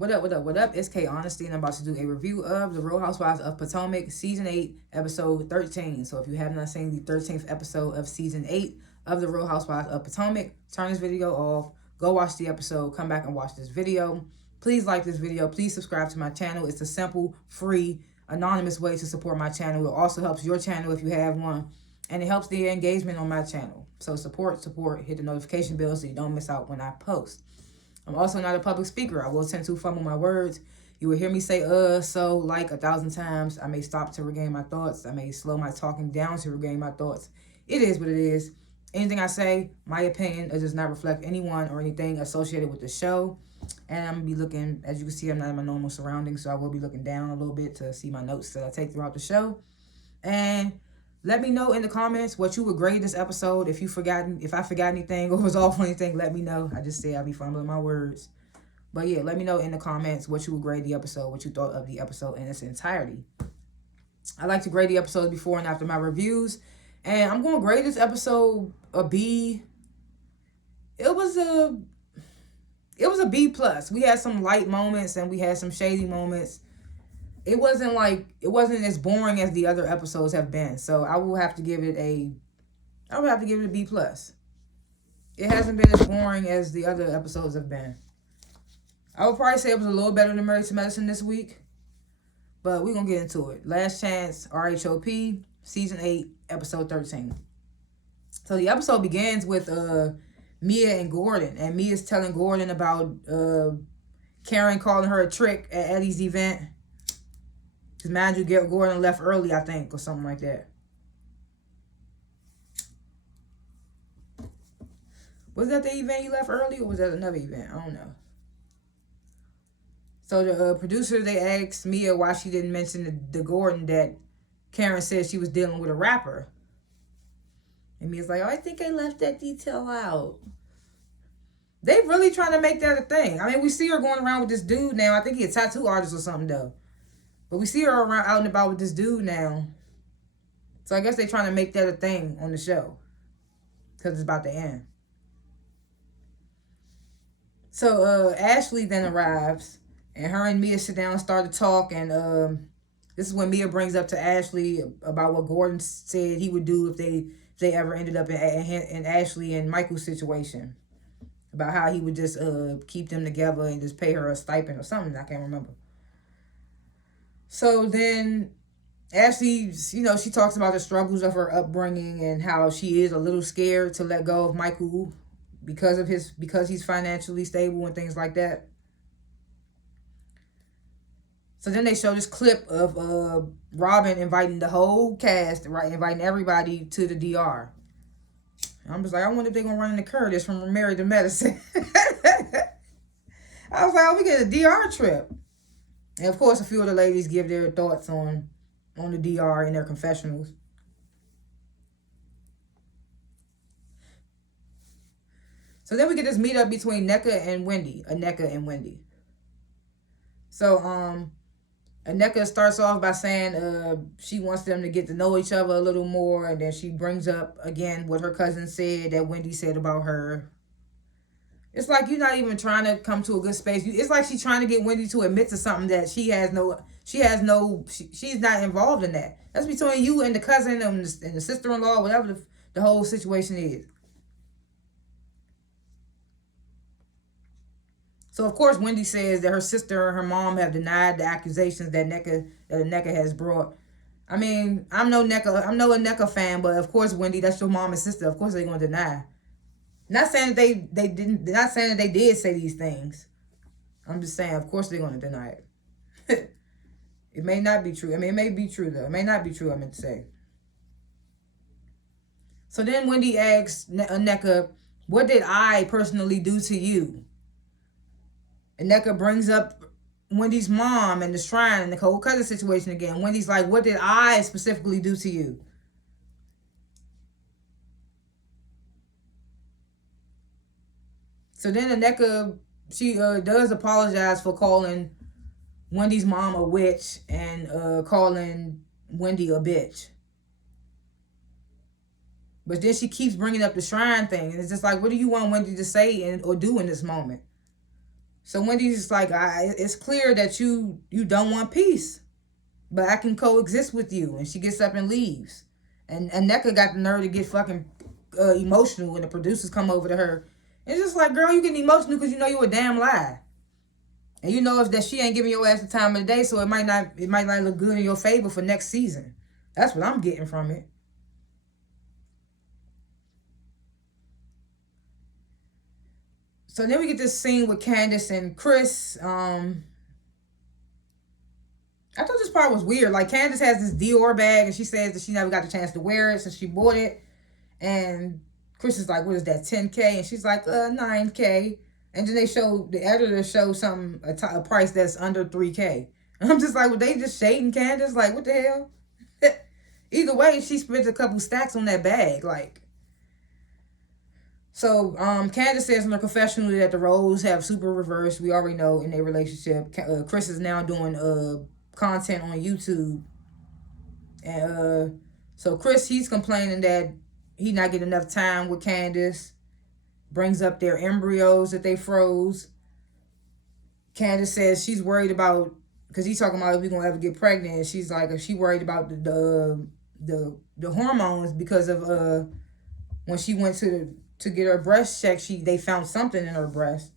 What up, what up, what up? It's K.Honesty, and I'm about to do a review of the Real Housewives of Potomac, Season 8, Episode 13. So if you have not seen the 13th episode of Season 8 of the Real Housewives of Potomac, turn this video off, go watch the episode, come back and watch this video. Please like this video. Please subscribe to my channel. It's a simple, free, anonymous way to support my channel. It also helps your channel if you have one, and it helps the engagement on my channel. So support, hit the notification bell so you don't miss out when I post. I'm also not a public speaker. I will tend to fumble my words. You will hear me say so like 1,000 times. I may stop to regain my thoughts. I may slow my talking down to regain my thoughts. It is what it is. Anything I say, my opinion, it does not reflect anyone or anything associated with the show. And I'm going to be looking, as you can see, I'm not in my normal surroundings, so I will be looking down a little bit to see my notes that I take throughout the show. And let me know in the comments what you would grade this episode. If I forgot anything or was off on anything, let me know. I just said I'll be fumbling my words. But yeah, let me know in the comments what you would grade the episode, what you thought of the episode in its entirety. I like to grade the episodes before and after my reviews. And I'm going to grade this episode a B. It was a B+. We had some light moments and we had some shady moments. It wasn't as boring as the other episodes have been. So I will have to give it a B+. It hasn't been as boring as the other episodes have been. I would probably say it was a little better than Married to Medicine this week. But we're going to get into it. Last Chance, RHOP, Season 8, Episode 13. So the episode begins with Mia and Gordon. And Mia's telling Gordon about Karen calling her a trick at Eddie's event. Because mind you, Gordon left early, I think, or something like that. Was that the event he left early, or was that another event? I don't know. So the producers, they asked Mia why she didn't mention the Gordon that Karen said she was dealing with a rapper. And Mia's like, oh, I think I left that detail out. They really trying to make that a thing. I mean, we see her going around with this dude now. I think he's a tattoo artist or something, though. But we see her around out and about with this dude now. So I guess they're trying to make that a thing on the show. Because it's about to end. So Ashley then arrives. And her and Mia sit down and start to talk. And this is when Mia brings up to Ashley about what Gordon said he would do if they ever ended up in Ashley and Michael's situation. About how he would just keep them together and just pay her a stipend or something. I can't remember. So then Ashley, she talks about the struggles of her upbringing and how she is a little scared to let go of Michael because he's financially stable and things like that. So then they show this clip of Robin inviting the whole cast, right, inviting everybody to the DR. I'm just like, I wonder if they're going to run into Curtis from Married to Medicine. I was like, oh, we get a DR trip. And of course, a few of the ladies give their thoughts on the DR in their confessionals. So then we get this meetup between Nneka and Wendy. So Nneka starts off by saying she wants them to get to know each other a little more, and then she brings up again what her cousin said that Wendy said about her. It's like you're not even trying to come to a good space. It's like she's trying to get Wendy to admit to something that she's not involved in that. That's between you and the cousin and the sister-in-law, whatever the whole situation is. So, of course, Wendy says that her sister and her mom have denied the accusations that Nneka has brought. I mean, I'm no Nneka fan, but of course, Wendy, that's your mom and sister. Of course, they're going to deny. Not saying that they didn't. Not saying that they did say these things. I'm just saying, of course, they're going to deny it. It may not be true. I mean, it may be true though. It may not be true. I meant to say. So then Wendy asks Nneka, "What did I personally do to you?" And Nneka brings up Wendy's mom and the shrine and the whole cousin situation again. Wendy's like, "What did I specifically do to you?" So then Nneka, she does apologize for calling Wendy's mom a witch and calling Wendy a bitch. But then she keeps bringing up the shrine thing. And it's just like, what do you want Wendy to say or do in this moment? So Wendy's just like, it's clear that you don't want peace, but I can coexist with you. And she gets up and leaves. And Nneka got the nerve to get fucking emotional when the producers come over to her. It's just like, girl, you getting emotional because you know you a damn lie. And you know if that she ain't giving your ass the time of the day, so it might not look good in your favor for next season. That's what I'm getting from it. So then we get this scene with Candace and Chris. I thought this part was weird. Like, Candace has this Dior bag, and she says that she never got the chance to wear it since she bought it. And Chris is like, what is that, 10K? And she's like, 9K. And then the editor shows something, a price that's under 3K. And I'm just like, well, they just shading Candace? Like, what the hell? Either way, she spent a couple stacks on that bag. Like, so Candace says in her confessional that the roles have super reversed. We already know in their relationship. Chris is now doing content on YouTube. And so Chris, he's complaining that he not getting enough time with Candace. Brings up their embryos that they froze. Candace says she's worried about, because he's talking about if we're gonna ever get pregnant. And she's like, she worried about the hormones because of when she went to get her breast checked, they found something in her breast.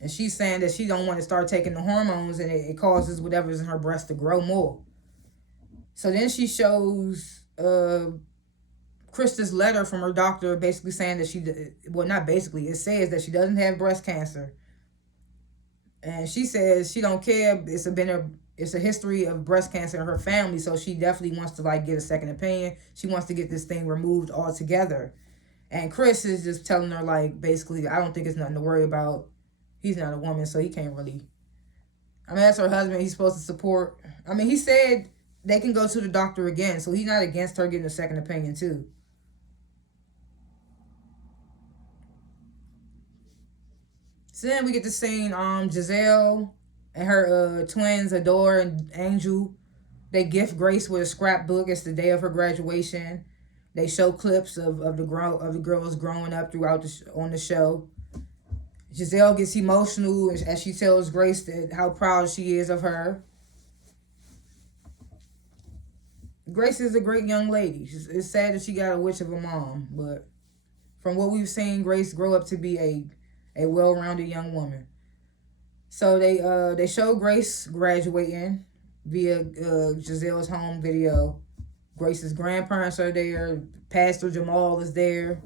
And she's saying that she don't want to start taking the hormones, and it causes whatever's in her breast to grow more. So then she shows Krista's letter from her doctor, basically saying that not basically, it says that she doesn't have breast cancer. And she says she don't care. It's a history of breast cancer in her family, so she definitely wants to get a second opinion. She wants to get this thing removed altogether. And Chris is just telling her basically, I don't think it's nothing to worry about. He's not a woman, so he can't really. I mean, that's her husband. He's supposed to support. I mean, he said they can go to the doctor again, so he's not against her getting a second opinion too. So then we get to seeing Giselle and her twins, Adore and Angel. They gift Grace with a scrapbook. It's the day of her graduation. They show clips of the girls growing up throughout on the show. Giselle gets emotional as she tells Grace how proud she is of her. Grace is a great young lady. It's sad that she got a witch of a mom, but from what we've seen, Grace grow up to be a well-rounded young woman. So they show Grace graduating via Giselle's home video. Grace's grandparents are there. Pastor Jamal is there.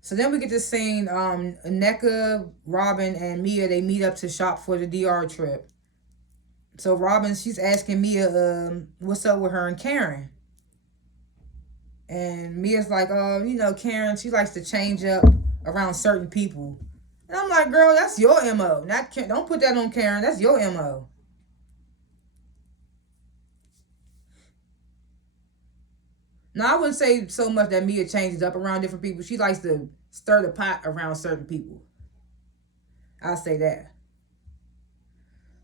So then we get to seeing Nneka, Robin, and Mia. They meet up to shop for the DR trip. So Robin, she's asking Mia, what's up with her and Karen? And Mia's like, Karen, she likes to change up around certain people. And I'm like, girl, that's your MO. Don't put that on Karen. That's your MO. Now, I wouldn't say so much that Mia changes up around different people. She likes to stir the pot around certain people. I'll say that.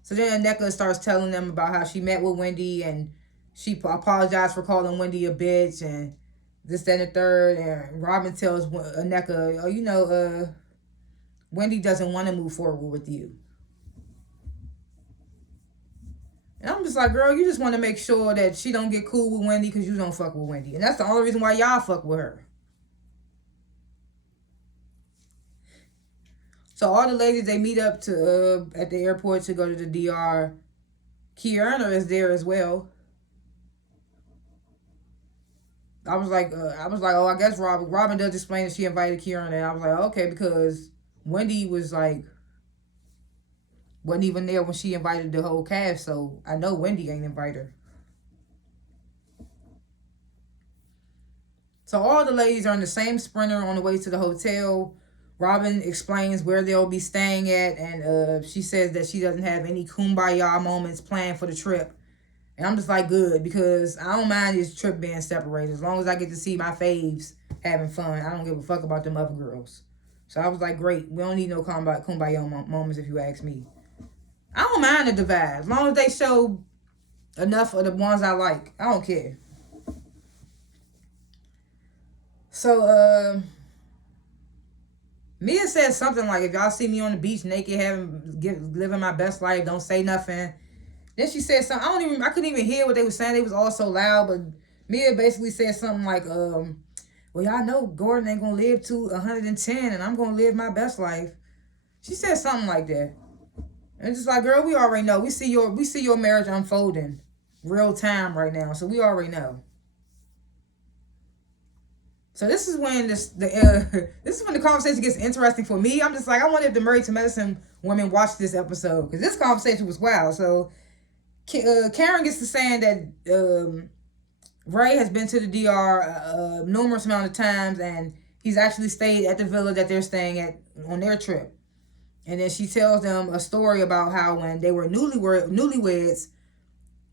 So then Nneka starts telling them about how she met with Wendy, and she apologized for calling Wendy a bitch, and this, that, and the third. And Robin tells Nneka, Wendy doesn't want to move forward with you. And I'm just like, girl, you just want to make sure that she don't get cool with Wendy because you don't fuck with Wendy. And that's the only reason why y'all fuck with her. So all the ladies, they meet up to at the airport to go to the DR. Kierna is there as well. I was like, oh, I guess Robin does explain that she invited Kierna. And I was like, okay, because Wendy wasn't even there when she invited the whole cast, so I know Wendy ain't invite her. So all the ladies are in the same Sprinter on the way to the hotel. Robin explains where they'll be staying at, and she says that she doesn't have any kumbaya moments planned for the trip. And I'm just like, good, because I don't mind this trip being separated. As long as I get to see my faves having fun, I don't give a fuck about them other girls. So I was like, great. We don't need no kumbaya moments if you ask me. I don't mind the divide. As long as they show enough of the ones I like. I don't care. So, Mia said something like, if y'all see me on the beach naked, living my best life, don't say nothing. Then she said something, I couldn't even hear what they were saying. They was all so loud, but Mia basically said something like, well, y'all know Gordon ain't gonna live to 110 and I'm gonna live my best life. She said something like that. And it's just like, girl, we already know. We see your marriage unfolding real time right now. So we already know. So this is when the conversation gets interesting for me. I'm just like, I wonder if the Married to Medicine women watched this episode, because this conversation was wild. So Karen gets to saying that Ray has been to the DR numerous amount of times, and he's actually stayed at the villa that they're staying at on their trip. And then she tells them a story about how when they were newlyweds,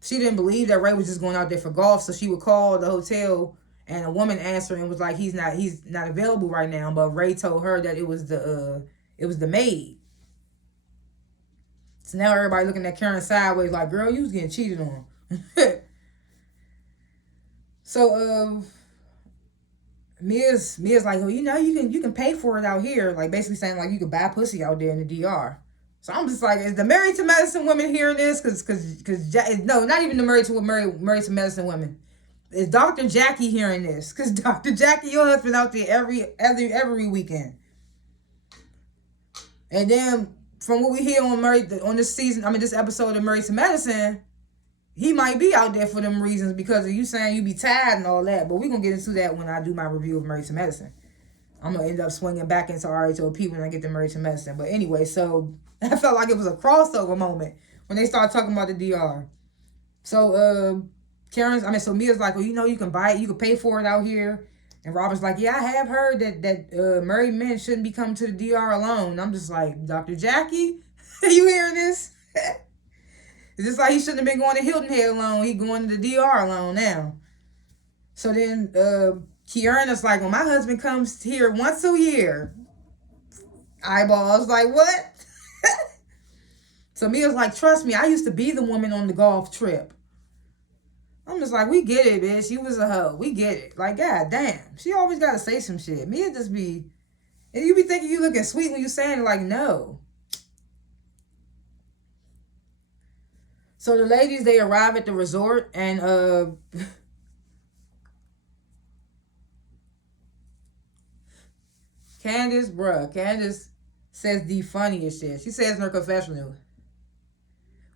she didn't believe that Ray was just going out there for golf, so she would call the hotel. And a woman answered and was like, he's not available right now. But Ray told her that it was the maid. So now everybody looking at Karen sideways like, girl, you was getting cheated on. So Mia's like, well, you know, you can pay for it out here. Like basically saying like you can buy pussy out there in the DR. So I'm just like, is the Married to Medicine women hearing this? Cause no, not even the Married to Medicine women. Is Dr. Jackie hearing this? Because Dr. Jackie, your husband out there every weekend. And then from what we hear on this episode of Married to Medicine, he might be out there for them reasons because of you saying you be tired and all that. But we're going to get into that when I do my review of Married to Medicine. I'm going to end up swinging back into RHOP when I get to Married to Medicine. But anyway, so I felt like it was a crossover moment when they started talking about the DR. So, so Mia's like, well, you know, you can buy it, you can pay for it out here. And Robert's like, yeah, I have heard that married men shouldn't be coming to the DR alone. I'm just like, Dr. Jackie, are you hearing this? It's just like he shouldn't have been going to Hilton Head alone. He going to the DR alone now. So then Kieran's like, well, my husband comes here once a year. Eyeballs like, what? So Mia's like, trust me, I used to be the woman on the golf trip. I'm just like, we get it, bitch. You was a hoe. We get it. Like, god damn. She always got to say some shit. Mia just be... And you be thinking you looking sweet when you saying it, like, no. So the ladies, they arrive at the resort, and Candace says the funniest shit. She says in her confessional,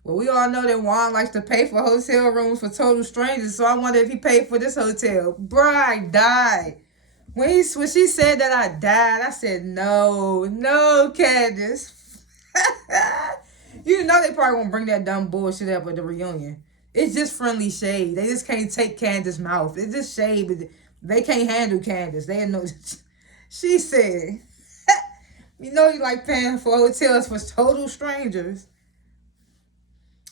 well, we all know that Juan likes to pay for hotel rooms for total strangers, so I wonder if he paid for this hotel. Bruh, I died. When she said that, I died. I said, no, Candace. You know they probably won't bring that dumb bullshit up at the reunion. It's just friendly shade. They just can't take Candace's mouth. It's just shade, but they can't handle Candace. They know. She said, you know you like paying for hotels for total strangers.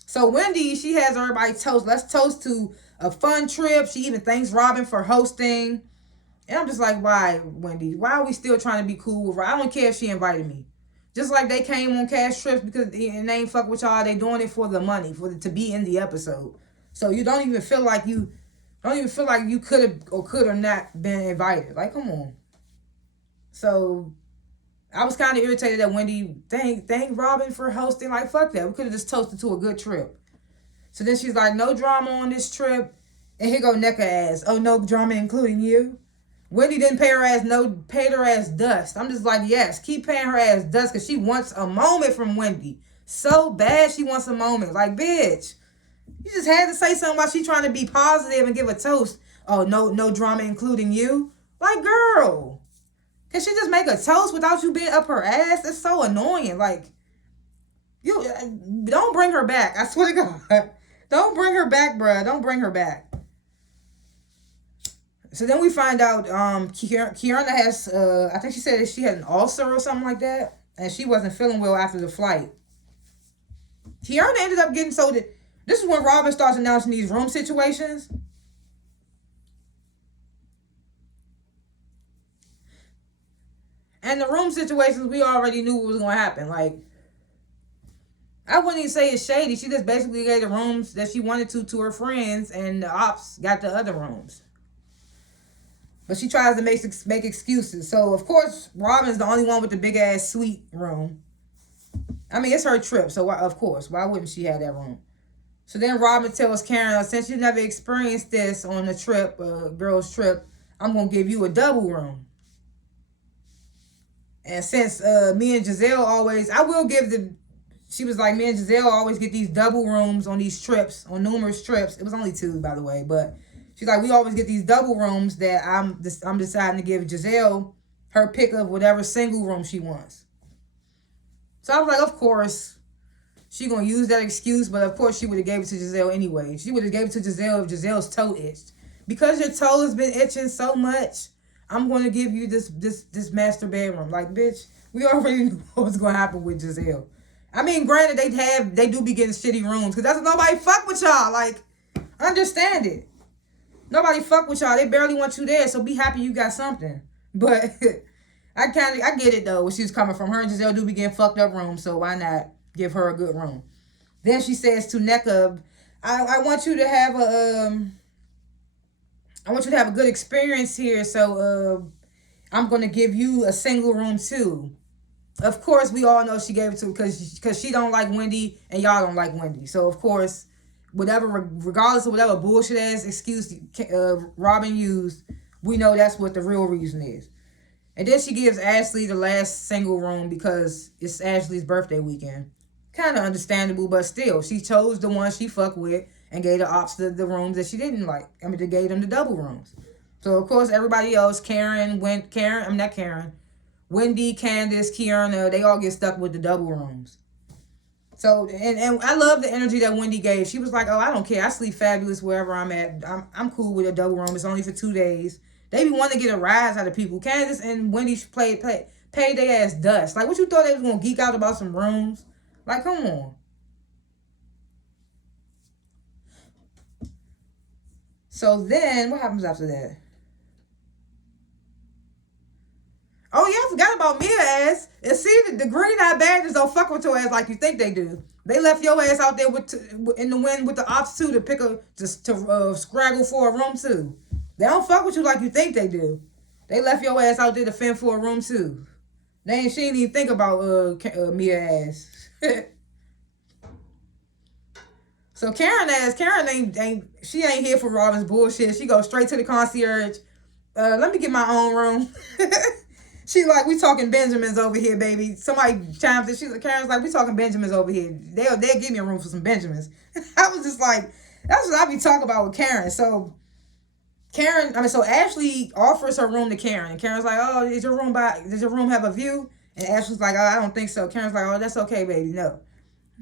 So Wendy, she has everybody toast. Let's toast to a fun trip. She even thanks Robin for hosting. And I'm just like, why, Wendy? Why are we still trying to be cool with her? I don't care if she invited me. Just like they came on cash trips because they ain't fuck with y'all. They doing it for the money, to be in the episode. So you don't even feel like you could have or could have not been invited. Like, come on. So I was kind of irritated that Wendy thank Robin for hosting. Like, fuck that. We could have just toasted to a good trip. So then she's like, no drama on this trip. And here go Nneka ass. Oh, no drama including you? Wendy didn't paid her ass dust. I'm just like, yes, keep paying her ass dust because she wants a moment from Wendy. So bad she wants a moment. Like, bitch, you just had to say something while she trying to be positive and give a toast. Oh, no drama including you? Like, girl. Can she just make a toast without you being up her ass? It's so annoying. Like, you don't bring her back. I swear to God. Don't bring her back, bruh. Don't bring her back. So then we find out Kiana has, I think she said that she had an ulcer or something like that. And she wasn't feeling well after the flight. Kiana ended up getting so that, this is when Robin starts announcing these room situations. And the room situations, we already knew what was going to happen. Like, I wouldn't even say it's shady. She just basically gave the rooms that she wanted to her friends, and the ops got the other rooms. But she tries to make excuses. So, of course, Robin's the only one with the big-ass suite room. I mean, it's her trip, so of course, why wouldn't she have that room? So then Robin tells Karen, since you never experienced this on a trip, girl's trip, I'm going to give you a double room. And since me and Giselle always, she was like, me and Giselle always get these double rooms on these trips, on numerous trips. It was only 2, by the way, but she's like, we always get these double rooms that I'm deciding to give Giselle her pick of whatever single room she wants. So I was like, of course, she gonna use that excuse, but of course she would have gave it to Giselle anyway. She would have gave it to Giselle if Giselle's toe itched. Because your toe has been itching so much, I'm gonna give you this master bedroom. Like, bitch, we already knew what was gonna happen with Giselle. I mean, granted, they do be getting shitty rooms, because that's nobody fuck with y'all. Like, understand it. Nobody fuck with y'all. They barely want you there, so be happy you got something. But I get it though, where she was coming from. Her and Giselle do be getting fucked up rooms, so why not give her a good room? Then she says to Neka, I want you to have a good experience here, so I'm gonna give you a single room too. Of course, we all know she gave it to because she don't like Wendy and y'all don't like Wendy. So of course, regardless of whatever bullshit ass excuse Robin used, we know that's what the real reason is. And then she gives Ashley the last single room because it's Ashley's birthday weekend. Kind of understandable, but still, she chose the one she fucked with and gave the ops the rooms that she didn't like. I mean, they gave them the double rooms. So, of course, everybody else, Wendy, Candace, Kiana, they all get stuck with the double rooms. So, and I love the energy that Wendy gave. She was like, oh, I don't care. I sleep fabulous wherever I'm at. I'm cool with a double room. It's only for 2 days. They be wanting to get a rise out of people. Candace and Wendy paid their ass dust. Like, what you thought they was going to geek out about some rooms? Like, come on. So then, what happens after that? Oh, yeah, I forgot about Mia ass. And see, the green eye badges don't fuck with your ass like you think they do. They left your ass out there in the wind with the ops too to scraggle for a room too. They don't fuck with you like you think they do. They left your ass out there to fend for a room too. She didn't even think about Mia ass. So Karen ain't here for Robin's bullshit. She goes straight to the concierge. Let me get my own room. She like, we talking Benjamins over here, baby. Somebody chimes in. Karen's like, we talking Benjamins over here. They'll give me a room for some Benjamins. I was just like, that's what I be talking about with Karen. So Ashley offers her room to Karen. And Karen's like, oh, does your room have a view? And Ashley's like, oh, I don't think so. Karen's like, oh, that's okay, baby. No.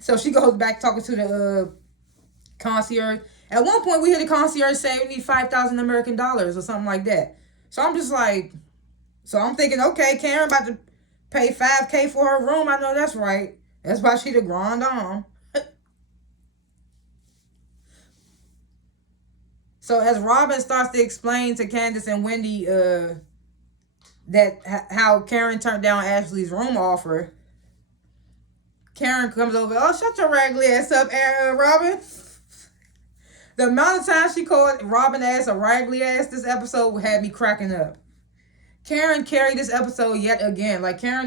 So she goes back talking to the concierge. At one point, we hear the concierge say we need 5,000 American dollars or something like that. So I'm just like, I'm thinking, okay, Karen about to pay $5,000 for her room. I know that's right. That's why she the grand dame. So as Robin starts to explain to Candace and Wendy how Karen turned down Ashley's room offer, Karen comes over. Oh, shut your raggedy ass up, Robin. The amount of times she called Robin ass a raggedy ass this episode had me cracking up. Karen carried this episode yet again. Like, I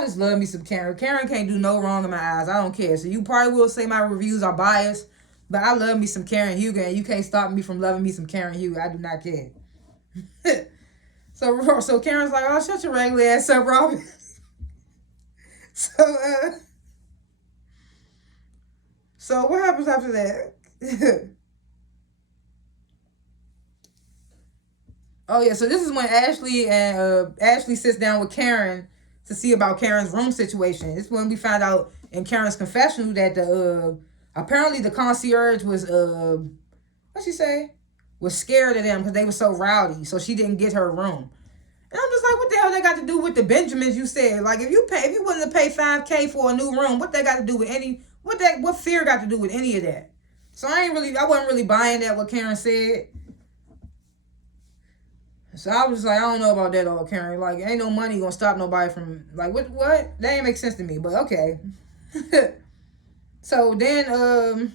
just love me some Karen. Karen can't do no wrong in my eyes. I don't care. So you probably will say my reviews are biased, but I love me some Karen Hugo, and you can't stop me from loving me some Karen Hugo. I do not care. So Karen's like, oh, shut your raggedy ass up, Robin. So what happens after that? Oh, yeah, so this is when Ashley sits down with Karen to see about Karen's room situation. It's when we find out in Karen's confessional that apparently the concierge was, what'd she say? Was scared of them because they were so rowdy, so she didn't get her room. And I'm just like, what the hell they got to do with the Benjamins you said? Like, if you willing to pay $5,000 for a new room, what they got to do with what fear got to do with any of that? So I wasn't really buying that what Karen said. So I was like, I don't know about that all, Karen. Like, ain't no money gonna stop nobody from, like, what? That ain't make sense to me, but okay. So then,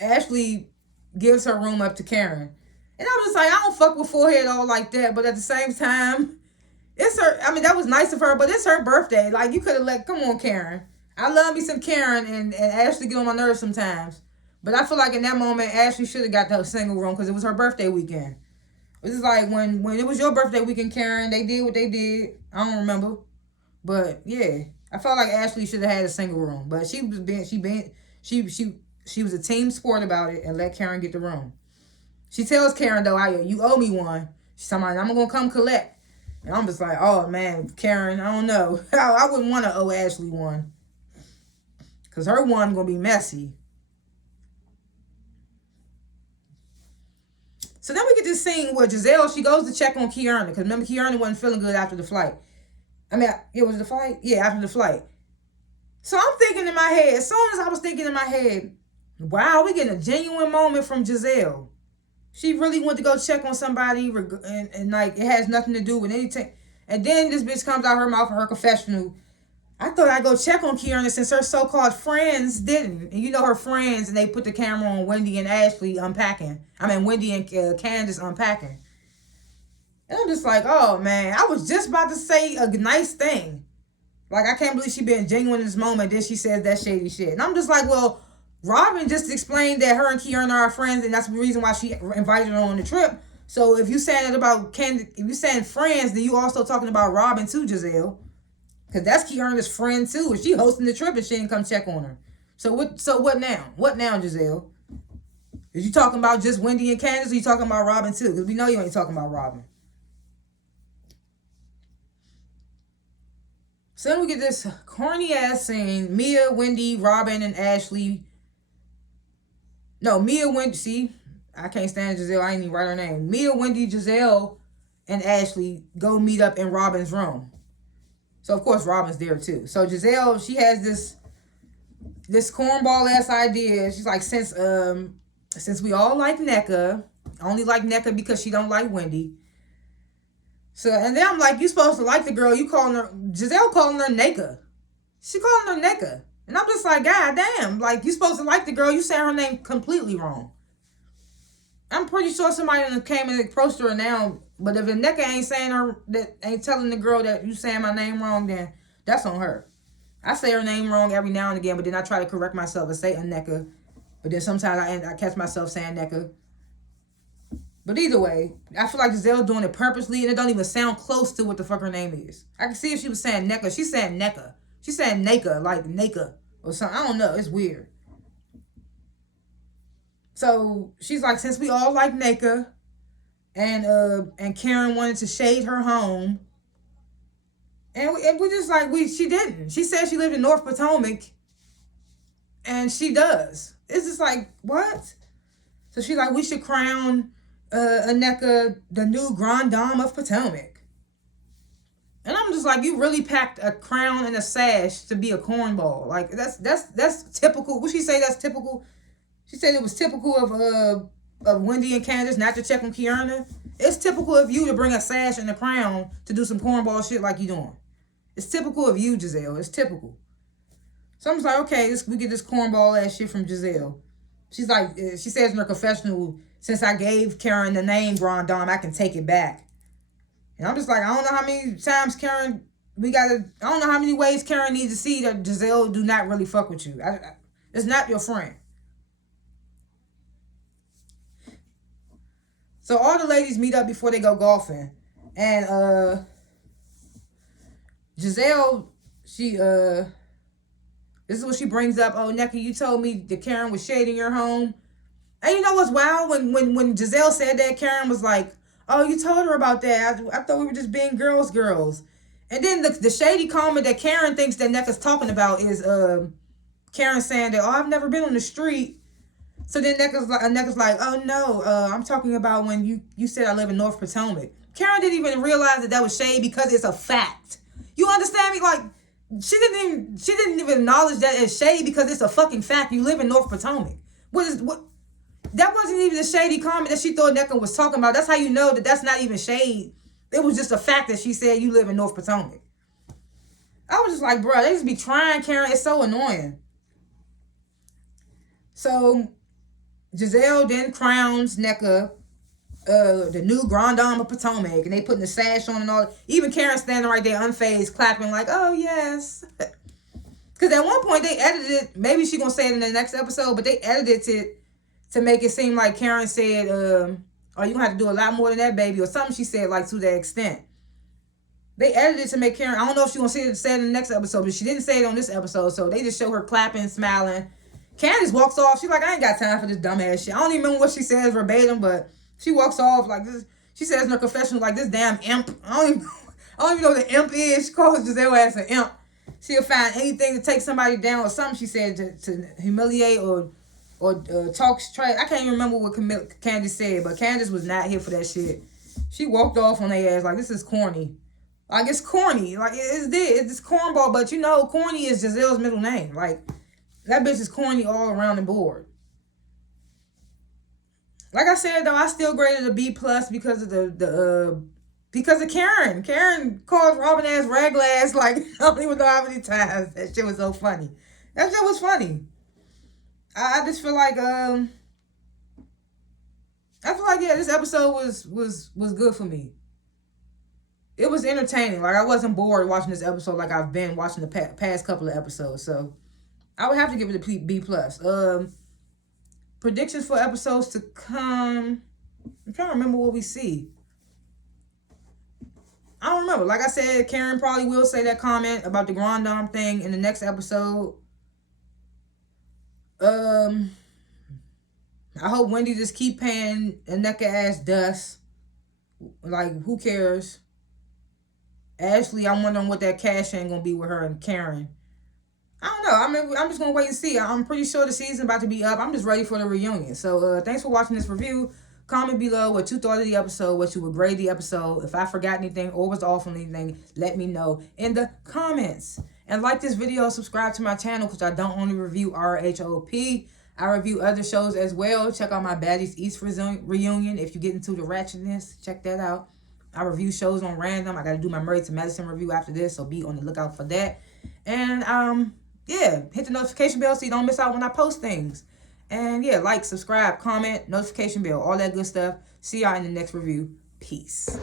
Ashley gives her room up to Karen. And I was like, I don't fuck with forehead all like that, but at the same time, it's her. I mean, that was nice of her, but it's her birthday. Like, you could have come on, Karen. I love me some Karen, and Ashley get on my nerves sometimes. But I feel like in that moment, Ashley should have got the single room because it was her birthday weekend. It was like when it was your birthday weekend, Karen, they did what they did. I don't remember. But yeah, I felt like Ashley should have had a single room. But she was a team sport about it and let Karen get the room. She tells Karen though, you owe me one. She's talking about, I'm gonna come collect. And I'm just like, oh man, Karen, I don't know. I wouldn't want to owe Ashley one. Cause her one gonna be messy. So then we get this scene where Giselle, she goes to check on Kierna. Because remember, Kierna wasn't feeling good after the flight. I mean, it was the flight? Yeah, after the flight. So I'm thinking in my head, as soon as I was thinking in my head, wow, we getting a genuine moment from Giselle. She really went to go check on somebody and like, it has nothing to do with anything. And then this bitch comes out her mouth in her confessional. I thought I'd go check on Kierna since her so-called friends didn't. And you know her friends, and they put the camera on Wendy and Ashley unpacking. I mean, Wendy and Candace unpacking. And I'm just like, oh, man. I was just about to say a nice thing. Like, I can't believe she being genuine in this moment. Then she says that shady shit. And I'm just like, well, Robin just explained that her and Kierna are friends, and that's the reason why she invited her on the trip. So if you saying it about Candace, if you saying friends, then you also talking about Robin too, Giselle. Because that's Kierna's friend, too. And she hosting the trip and she didn't come check on her. So what now? What now, Giselle? Is you talking about just Wendy and Candace, or you talking about Robin, too? Because we know you ain't talking about Robin. So then we get this corny-ass scene. Mia, Wendy, Robin, and Ashley. No, Mia, Wendy. See? I can't stand Giselle. I ain't even write her name. Mia, Wendy, Giselle, and Ashley go meet up in Robin's room. So, of course, Robin's there, too. So, Giselle, she has this cornball-ass idea. She's like, since we all like NECA, I only like NECA because she don't like Wendy. So, and then I'm like, you supposed to like the girl. You calling her, Giselle calling her NECA. She calling her NECA. And I'm just like, God damn. Like, you supposed to like the girl. You saying her name completely wrong. I'm pretty sure somebody came and approached her now. But if a NECA ain't saying her, that ain't telling the girl that you saying my name wrong, then that's on her. I say her name wrong every now and again, but then I try to correct myself and say a NECA. But then sometimes I catch myself saying NECA. But either way, I feel like Giselle doing it purposely, and it don't even sound close to what the fuck her name is. I can see if she was saying NECA. She's saying NECA. She's saying NECA, like NECA or something. I don't know. It's weird. So she's like, since we all like NECA, and Karen wanted to shade her home, and we just like, she didn't. She said she lived in North Potomac, and she does. It's just like, what? So she's like, we should crown NECA the new Grand Dame of Potomac. And I'm just like, you really packed a crown and a sash to be a cornball. Like, that's typical. What she say? That's typical. She said it was typical of Wendy and Candace not to check on Kierna. It's typical of you to bring a sash and a crown to do some cornball shit like you doing. It's typical of you, Giselle. It's typical. So I'm just like, okay, we get this cornball ass shit from Giselle. She's like, she says in her confessional, since I gave Karen the name Grand Dame, I can take it back. And I'm just like, I don't know how many times Karen, I don't know how many ways Karen needs to see that Giselle do not really fuck with you. It's not your friend. So all the ladies meet up before they go golfing. And Giselle, this is what she brings up. Oh, NECA, you told me that Karen was shading your home. And you know what's wild? When Giselle said that, Karen was like, oh, you told her about that. I thought we were just being girls. And then the shady comment that Karen thinks that NECA's talking about is Karen saying that, oh, I've never been on the street. So then NECA's like, oh, no, I'm talking about when you said I live in North Potomac. Karen didn't even realize that was shade because it's a fact. You understand me? Like, she didn't even acknowledge that it's shade because it's a fucking fact. You live in North Potomac. That wasn't even a shady comment that she thought NECA was talking about. That's how you know that that's not even shade. It was just a fact that she said you live in North Potomac. I was just like, bro, they just be trying, Karen. It's so annoying. So Giselle then crowns NECA the new Grand Dame of Potomac, and they putting the sash on and all. Even Karen standing right there unfazed, clapping like, "Oh yes." Because at one point they edited it. Maybe she gonna say it in the next episode, but they edited it to make it seem like Karen said, "Oh, you gonna have to do a lot more than that, baby," or something. She said like to that extent. They edited it to make Karen. I don't know if she gonna say it in the next episode, but she didn't say it on this episode. So they just show her clapping, smiling. Candace walks off. She's like, "I ain't got time for this dumbass shit." I don't even remember what she says verbatim, but she walks off like this. She says in her confessional like, "This damn imp." I don't even know what the imp is. She calls Giselle ass an imp. She'll find anything to take somebody down or something. She said to humiliate or talk trash. I can't even remember what Candace said, but Candace was not here for that shit. She walked off on their ass like, "This is corny." Like, it's corny. Like, it's cornball, but you know, corny is Giselle's middle name. Like, that bitch is corny all around the board. Like I said, though, I still graded a B+ because of because of Karen. Karen called Robin ass raglass like, I don't even know how many times. That shit was so funny. That shit was funny. I just feel like yeah, this episode was good for me. It was entertaining. Like, I wasn't bored watching this episode like I've been watching the past couple of episodes. So I would have to give it a B+. Predictions for episodes to come. I'm trying to remember what we see. I don't remember. Like I said, Karen probably will say that comment about the Grand Dame thing in the next episode. I hope Wendy just keep paying Aneka ass dust. Like, who cares? Ashley, I'm wondering what that cash in gonna be with her and Karen. I don't know. I mean, I'm just gonna wait and see. I'm pretty sure the season about to be up. I'm just ready for the reunion. So thanks for watching this review. Comment below what you thought of the episode, what you would grade the episode. If I forgot anything or was off on anything, let me know in the comments. And like this video, subscribe to my channel because I don't only review RHOP. I review other shows as well. Check out my Baddies East reunion. If you get into the ratchetness, check that out. I review shows on random. I got to do my Married to Medicine review after this, so be on the lookout for that. And, yeah, hit the notification bell so you don't miss out when I post things. And, yeah, like, subscribe, comment, notification bell, all that good stuff. See y'all in the next review. Peace.